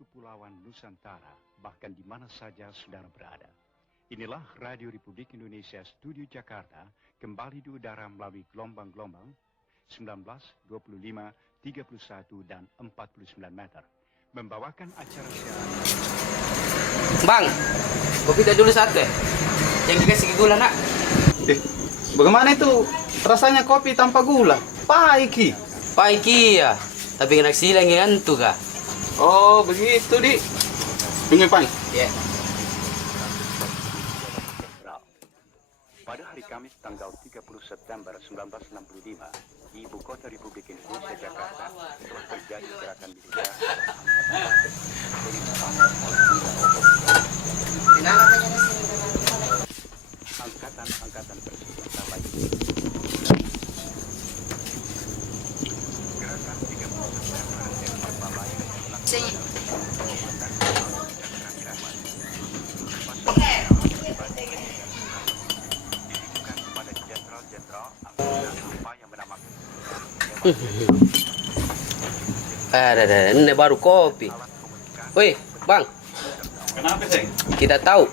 kepulauan Nusantara, bahkan di mana saja saudara berada. Inilah Radio Republik Indonesia Studio Jakarta, kembali di udara melalui gelombang-gelombang 19, 25, 31, dan 49 meter. Membawakan acara siaran. Bang, kopi tak dulu satu ya? Yang dikasih gula nak. Bagaimana itu rasanya kopi tanpa gula? Pahit. Pahit ya, tapi kena silang yang tu kah? Oh begitu di. Tunggu Pan. Ya. Pada hari Kamis tanggal 30 September 1965, di Ibu Kota Republik Indonesia Jakarta telah terjadi gerakan militer angkatan bersenjata lain. Gerakan 30 September yang berbalayar kepada jenderal-jenderal apa yang menamakan Ini baru kopi. Woi, Bang. Kenapa sih? Kita tahu.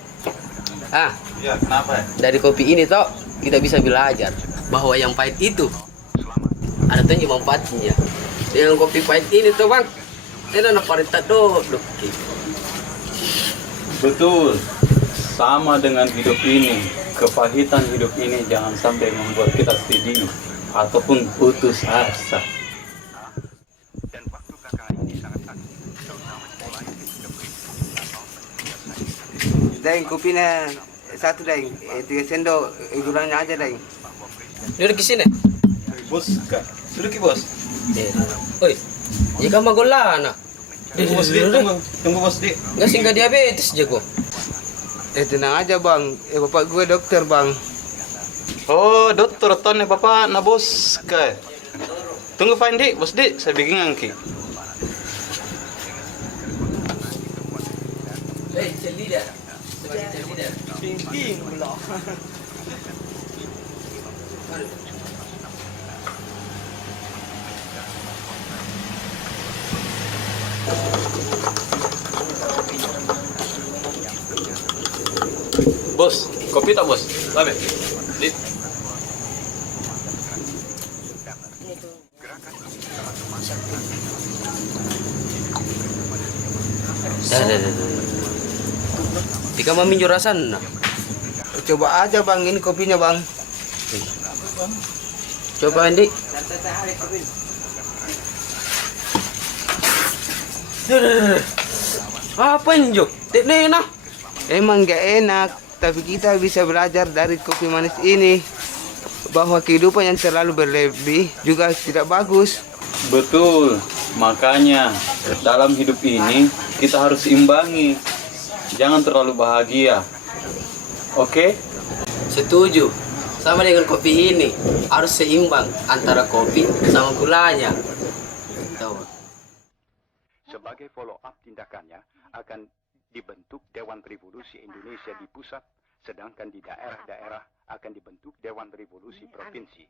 Ya kenapa? Dari kopi ini toh kita bisa belajar bahwa yang pahit itu ada tuh manfaatnya. Dengan kopi pahit ini toh Bang, ini anak parita dodok. Betul. Sama dengan hidup ini. Kepahitan hidup ini jangan sampai membuat kita sedih ataupun putus asa. dan waktu kakak ini sangat aktif, terutama mulai ketika Daing kopinya satu daing, 3 sendok, gulanya aja daing. Duduk di sini. Bos, Kak. Duduk bos. Oi, jika magola anak. Tunggu bos di, tunggu bos di. Nggak singgah diabetes jago. Tenang aja bang, bapak gue dokter bang. Oh, dokter ton ya bapak na bos Kak. Tunggu Pan di, bos di, saya bikin angki. Celida. Ping pula. Bos, kopi tak bos? Labe. Di. Dah. Tika mamin jurasan. Coba aja bang, ini kopinya bang. Coba Andi. Apa injuk? Teknik nah. Emang gak enak, tapi kita bisa belajar dari kopi manis ini bahwa kehidupan yang terlalu berlebih juga tidak bagus. Betul. Makanya dalam hidup ini kita harus imbangi. Jangan terlalu bahagia. Oke? Setuju. Sama dengan kopi ini, harus seimbang antara kopi sama gulanya. Tahu. Sebagai follow up tindakannya akan dibentuk Dewan Revolusi Indonesia di pusat, sedangkan di daerah-daerah akan dibentuk Dewan Revolusi Provinsi,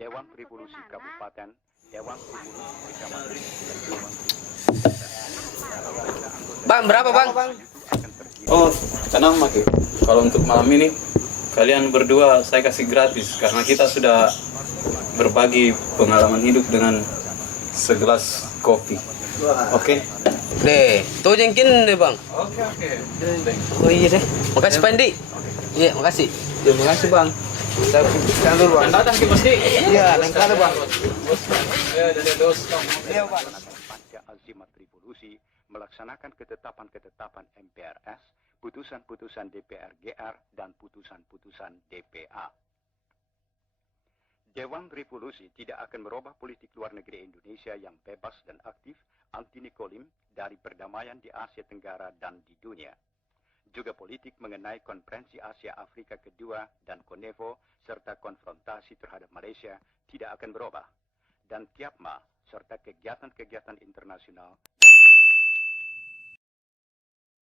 Dewan Revolusi Kabupaten, Dewan Revolusi Kecamatan, dan Dewan Bang, berapa bang? Oh, tenang Maki. Kalau untuk malam ini kalian berdua saya kasih gratis karena kita sudah berbagi pengalaman hidup dengan segelas kopi. Oke? Deh, tuh jengkin deh bang. Oke. Oh iya deh. Makasih Pandi. Iya, makasih. Terima kasih bang. Kita pikirkan dulu bang. Datang ke masjid. Iya, lengkap bang. Iya, Pak. Pasca azimat revolusi melaksanakan ketetapan-ketetapan MPRS, putusan-putusan DPR GR, dan putusan-putusan DPA. Dewan Revolusi tidak akan merubah politik luar negeri Indonesia yang bebas dan aktif, anti-Nikolim, dari perdamaian di Asia Tenggara dan di dunia. Juga politik mengenai Konferensi Asia Afrika kedua dan Konevo, serta konfrontasi terhadap Malaysia tidak akan berubah. Dan TIAPMA, serta kegiatan-kegiatan internasional